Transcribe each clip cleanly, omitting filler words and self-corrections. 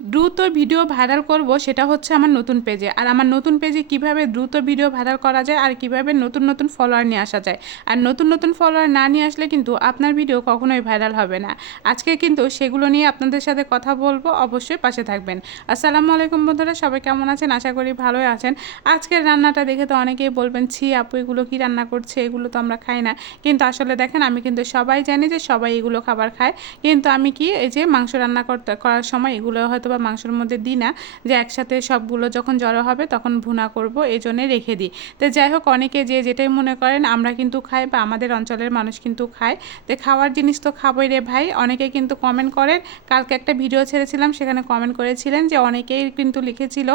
দ্রুত video viral করব সেটা হচ্ছে আমার নতুন পেজে। আর আমার নতুন পেজে কিভাবে দ্রুত ভিডিও ভাইরাল করা যায় আর কিভাবে নতুন নতুন ফলোয়ার নিয়ে আসা যায়। আর নতুন নতুন ফলোয়ার না নিয়ে আসলে কিন্তু আপনার ভিডিও কখনোই ভাইরাল হবে না। আজকে কিন্তু সেগুলো নিয়ে আপনাদের সাথে কথা বলবো, অবশ্যই পাশে থাকবেন। আসসালামু আলাইকুম বন্ধুরা, সবাই কেমন আছেন? আশা করি ভালোই আছেন। আজকের রান্নাটা দেখে তো অনেকেই বলবেন, ছি আপু এগুলো কী রান্না করছে, এগুলো তো আমরা খাই না। কিন্তু আসলে দেখেন, আমি কিন্তু সবাই জানি যে সবাই এগুলো খাবার খায়, কিন্তু আমি কি এই যে মাংস রান্না করার সময় এগুলো হয়তো বা মাংসের মধ্যে দিই না, যে একসাথে সবগুলো যখন জড়ো হবে তখন ভুনা করব এই জন্যে রেখে দিই। তো যাই হোক, অনেকে যে যেটাই মনে করেন আমরা কিন্তু খাই বা আমাদের অঞ্চলের মানুষ কিন্তু খায়। তো খাওয়ার জিনিস তো খাবোই রে ভাই। অনেকে কিন্তু কমেন্ট করেন, কালকে একটা ভিডিও ছেড়েছিলাম সেখানে কমেন্ট করেছিলেন যে অনেকেই কিন্তু লিখেছিল,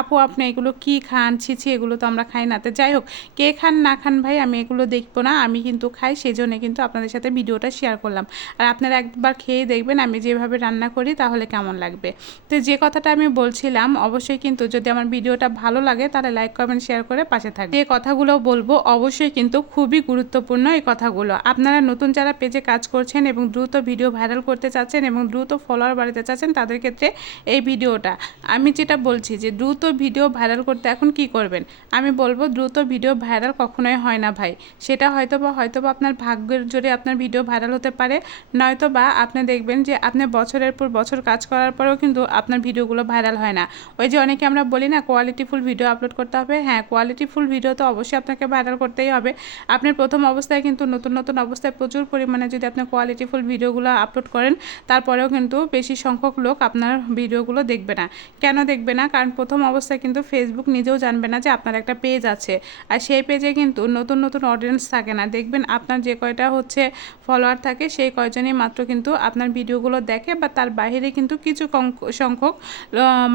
আপু আপনি এগুলো কি খান, ছিছি এগুলো তো আমরা খাই না। তো যাই হোক, কে খান না খান ভাই, আমি এগুলো দেখবো না, আমি কিন্তু খাই, সেই জন্য কিন্তু আপনাদের সাথে ভিডিওটা শেয়ার করলাম। আর আপনারা একবার খেয়ে দেখবেন আমি যেভাবে রান্না করি তাহলে কেমন লাগবে। তো যে কথাটা আমি বলছিলাম, অবশ্যই কিন্তু যদি আমার ভিডিওটা ভালো লাগে তাহলে লাইক কমেন্ট শেয়ার করে পাশে থাকবে। যে কথাগুলো বলবো অবশ্যই কিন্তু খুবই গুরুত্বপূর্ণ এই কথাগুলো। আপনারা নতুন যারা পেজে কাজ করছেন এবং দ্রুত ভিডিও ভাইরাল করতে চাচ্ছেন এবং দ্রুত ফলোয়ার বাড়াতে চাচ্ছেন তাদের ক্ষেত্রে এই ভিডিওটা। আমি যেটা বলছি যে দ্রুত ভিডিও ভাইরাল করতে এখন কি করবেন, আমি বলবো দ্রুত ভিডিও ভাইরাল কখনোই হয় না ভাই। সেটা হয়তোবা আপনার ভাগ্যের জোরে আপনার ভিডিও ভাইরাল হতে পারে, নয়তো বা আপনি দেখবেন যে আপনি বছরের পর বছর কাজ করার পরেও কিন্তু আপনার ভিডিওগুলো ভাইরাল হয় না। ওই যে অনেকে আমরা বলি না কোয়ালিটিফুল ভিডিও আপলোড করতে হবে, হ্যাঁ কোয়ালিটিফুল ভিডিও তো অবশ্যই আপনাকে ভাইরাল করতেই হবে। আপনার প্রথম অবস্থায় কিন্তু নতুন নতুন অবস্থায় প্রচুর পরিমাণে যদি আপনি কোয়ালিটিফুল ভিডিওগুলো আপলোড করেন, তারপরেও কিন্তু বেশি সংখ্যক লোক আপনার ভিডিওগুলো দেখবে না। কেন দেখবে না? কারণ প্রথম অবস্থায় কিন্তু ফেসবুক নিজেও জানবে না যে আপনার একটা পেজ আছে, আর সেই পেজে কিন্তু নতুন নতুন অডিয়েন্স থাকে না। দেখবেন আপনার যে কয়টা হচ্ছে ফলোয়ার থাকে সেই কয়জনই মাত্র কিন্তু আপনার ভিডিওগুলো দেখে, বা তার বাইরে কিন্তু কিছু সংখ্যক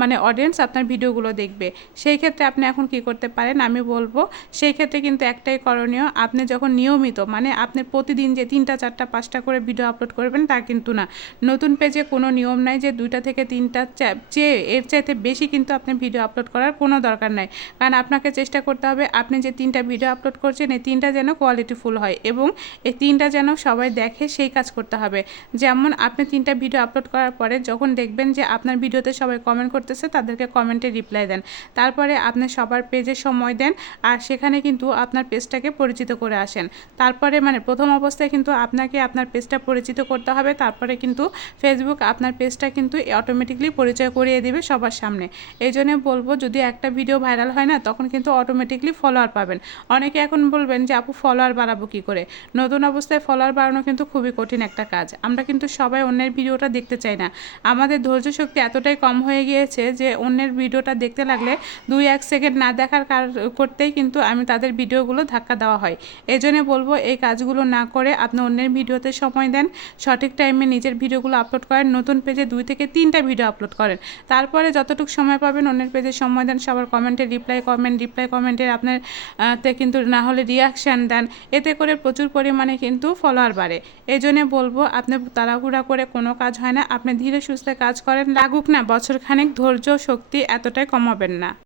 মানে অডিয়েন্স আপনার ভিডিওগুলো দেখবে। সেই ক্ষেত্রে আপনি এখন কি করতে পারেন আমি বলবো, সেই ক্ষেত্রে কিন্তু একটাই করণীয়, আপনি যখন নিয়মিত মানে আপনি প্রতিদিন যে 3টা 4টা 5টা করে ভিডিও আপলোড করবেন তা কিন্তু না। নতুন পেজে কোনো নিয়ম নাই যে 2টা থেকে 3টা চেয়ে এর চাইতে বেশি কিন্তু আপনি ভিডিও আপলোড করার কোনো দরকার নাই। কারণ আপনাকে চেষ্টা করতে হবে আপনি যে 3টা ভিডিও আপলোড করছেন এই 3টা যেন কোয়ালিটিফুল হয় এবং এই 3টা যেন সবাই দেখে, সেই কাজ করতে হবে। যেমন আপনি 3টা ভিডিও আপলোড করার পরে যখন দেখবেন যে আপনার ভিডিওতে সবাই কমেন্ট করতেছে, তাদেরকে কমেন্টে রিপ্লাই দেন। তারপরে আপনি সবার পেজে সময় দেন, আর সেখানে কিন্তু আপনার পেজটাকে পরিচিত করে আসেন। তারপরে মানে প্রথম অবস্থায় কিন্তু আপনাকে আপনার পেজটা পরিচিত করতে হবে, তারপরে কিন্তু ফেসবুক আপনার পেজটা কিন্তু অটোমেটিকলি পরিচয় করিয়ে দেবে সবার সামনে। এই জন্য বলবো, যদি একটা ভিডিও ভাইরাল হয় না তখন কিন্তু অটোমেটিকলি ফলোয়ার পাবেন। অনেকে এখন বলবেন যে আপু ফলোয়ার বাড়াবো কী করে? নতুন অবস্থায় ফলোয়ার বাড়ানো কিন্তু খুবই কঠিন একটা কাজ। আমরা কিন্তু সবাই অন্যের ভিডিওটা দেখতে চাই না। আমাদের ধৈর্য শক্তি এতটাই কম হয়ে গিয়েছে যে অন্যের ভিডিওটা দেখতে লাগলে 2-1 সেকেন্ড না দেখার করতেই কিন্তু আমি তাদের ভিডিওগুলো ধাক্কা দেওয়া হয়। এই জন্য বলবো, এই কাজগুলো না করে আপনি অন্যের ভিডিওতে সময় দেন, সঠিক টাইমে নিজের ভিডিওগুলো আপলোড করেন, নতুন পেজে 2 থেকে 3টা ভিডিও আপলোড করেন। তারপরে যতটুকু সময় পাবেন অন্যের পেজে সময় দেন, সবার কমেন্টে রিপ্লাই কমেন্টের আপনার তে কিন্তু না হলে রিয়াকশান দেন। এতে করে প্রচুর পরিমাণে কিন্তু ফলোয়ার বাড়ে। এই জন্য বলবো, আপনি তাড়াহুড়া করে কোনো কাজ হয় না, আপনি ধীরে সুস্থে কাজ করেন, লাগুক না বছরখানেক, ধৈর্য শক্তি এতটাই কমাবেন না।